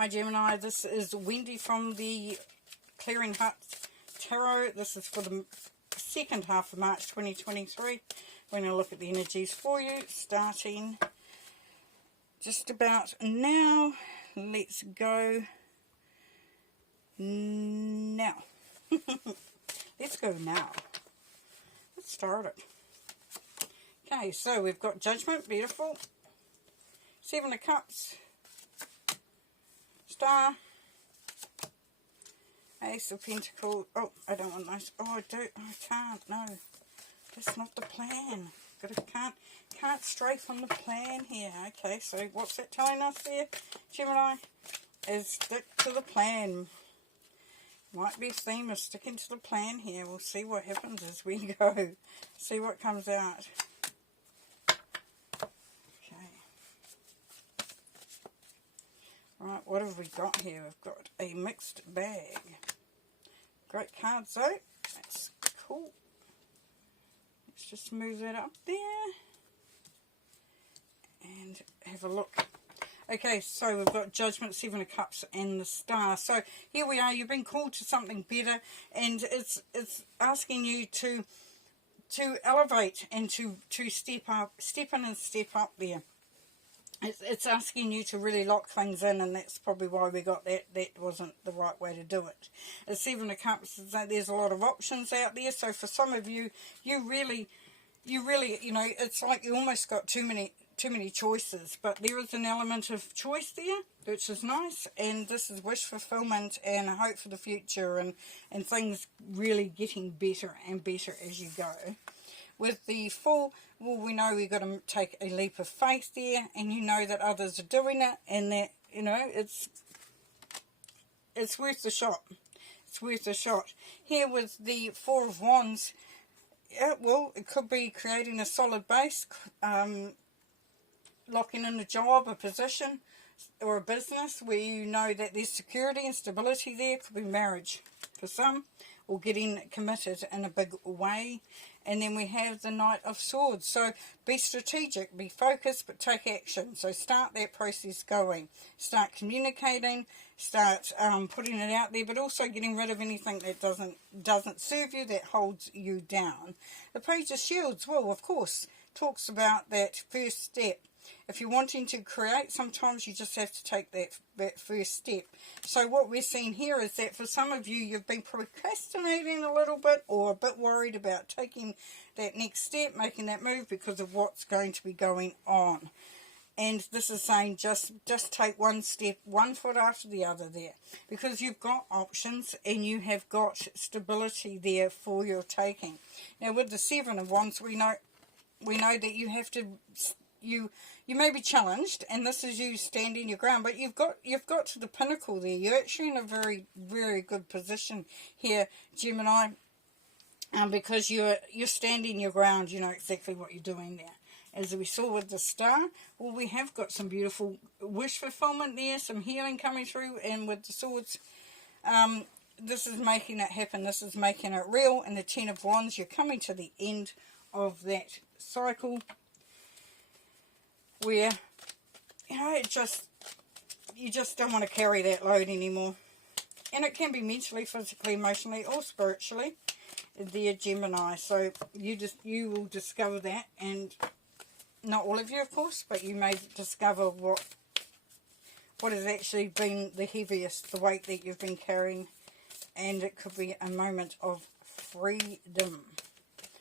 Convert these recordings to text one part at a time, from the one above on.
Hi Gemini, this is Wendy from the Clearing Hut Tarot. This is for the second half of March 2023. We're going to look at the energies for you, starting just about now. Let's go now. Let's go now. Let's start it. Okay, so we've got Judgment, beautiful. Seven of Cups. Star, Ace of Pentacles. Oh, I don't want those. Oh, I can't. No, that's not the plan. Can't stray from the plan here. Okay, so what's that telling us there, Gemini? Is stick to the plan. Might be a theme of sticking to the plan here. We'll see what happens as we go. See what comes out. Right, what have we got here? We've got a mixed bag. Great cards though. That's cool. Let's just move that up there. And have a look. Okay, so we've got Judgment, Seven of Cups, and the Star. So here we are. You've been called to something better. And it's asking you to elevate and to step in and step up there. It's asking you to really lock things in, and that's probably why we got that. That wasn't the right way to do it. The Seven of Cups, there's a lot of options out there. So for some of you, you really, you know, it's like you almost got too many choices. But there is an element of choice there, which is nice. And this is wish fulfillment and hope for the future, and things really getting better and better as you go. With the Fool, well, we know we've got to take a leap of faith there, and you know that others are doing it, and that, you know, it's worth the shot. It's worth a shot. Here with the Four of Wands, yeah, well, it could be creating a solid base, locking in a job, a position, or a business where you know that there's security and stability there. It could be marriage for some, or getting committed in a big way. And then we have the Knight of Swords. So be strategic, be focused, but take action. So start that process going. Start communicating, start putting it out there, but also getting rid of anything that doesn't serve you, that holds you down. The Page of Shields, well, of course, talks about that first step. If you're wanting to create, sometimes you just have to take that first step. So what we're seeing here is that for some of you, you've been procrastinating a little bit, or a bit worried about taking that next step, making that move because of what's going to be going on. And this is saying just take one step, one foot after the other there. Because you've got options and you have got stability there for your taking. Now with the Seven of Wands, we know that you have to... You may be challenged, and this is you standing your ground, but you've got to the pinnacle there. You're actually in a very, very good position here, Gemini, because you're standing your ground. You know exactly what you're doing there. As we saw with the Star, well, we have got some beautiful wish fulfillment there, some healing coming through, and with the Swords, this is making it happen. This is making it real. And the Ten of Wands, you're coming to the end of that cycle, where, you know, you just don't want to carry that load anymore. And it can be mentally, physically, emotionally, or spiritually, dear Gemini. So you will discover that, and not all of you, of course, but you may discover what has actually been the heaviest, the weight that you've been carrying, and it could be a moment of freedom.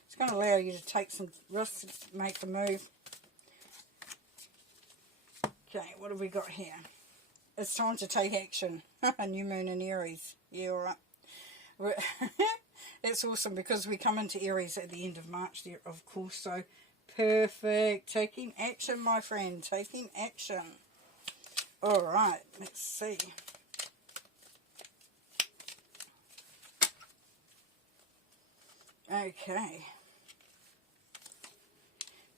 It's going to allow you to take some risks, make a move. Okay, what have we got here? It's time to take action. New moon in Aries. Yeah, all right. That's awesome, because we come into Aries at the end of March there, of course. So, perfect. Taking action, my friend. Taking action. All right, let's see. Okay.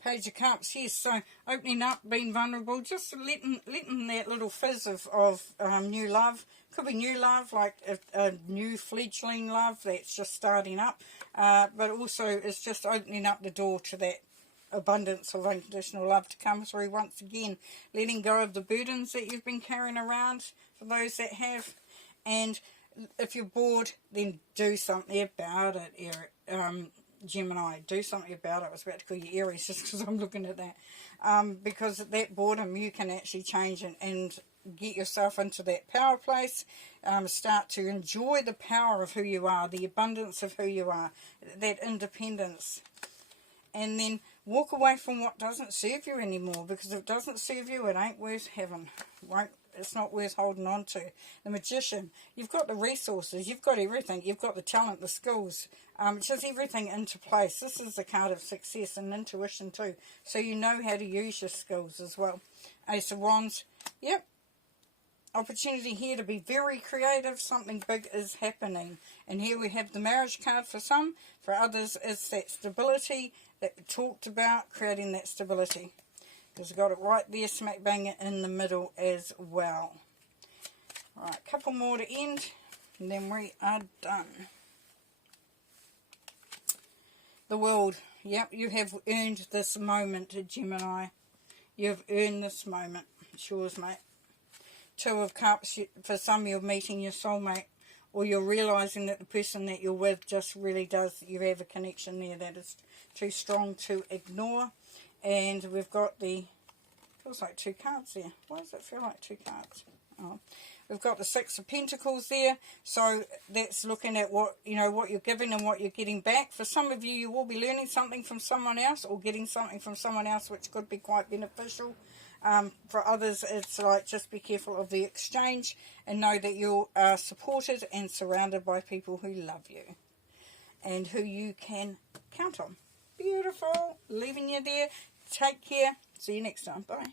Page of Cups, yes, so opening up, being vulnerable, just letting that little fizz of new love. Could be new love, like a new fledgling love that's just starting up, but also it's just opening up the door to that abundance of unconditional love to come through once again. Letting go of the burdens that you've been carrying around. for those that have. And if you're bored, then do something about it, Gemini. Do something about it. I was about to call you Aries just because I'm looking at that. Because that boredom, you can actually change and get yourself into that power place. Start to enjoy the power of who you are, the abundance of who you are, that independence. And then walk away from what doesn't serve you anymore, because if it doesn't serve you, it ain't worth having. It's not worth holding on to. The Magician, you've got the resources, you've got everything, you've got the talent, the skills, just everything into place. This is the card of success and intuition too, so you know how to use your skills as well. Ace of Wands, yep, opportunity here to be very creative. Something big is happening. And here we have the marriage card for some. For others, it's that stability that we talked about, creating that stability. Because we've got it right there, smack bang in the middle as well. Alright, a couple more to end, and then we are done. The World. Yep, you have earned this moment, Gemini. You have earned this moment. It's yours, mate. Two of Cups. For some, you're meeting your soulmate, or you're realising that the person that you're with just really does, you have a connection there that is too strong to ignore. And we've got the, feels like two cards there. Why does it feel like two cards? Oh, we've got the Six of Pentacles there. So that's looking at what, what you're giving and what you're getting back. For some of you, you will be learning something from someone else, or getting something from someone else, which could be quite beneficial. For others, it's like, just be careful of the exchange and know that you are supported and surrounded by people who love you and who you can count on. Beautiful. Leaving you there. Take care. See you next time. Bye.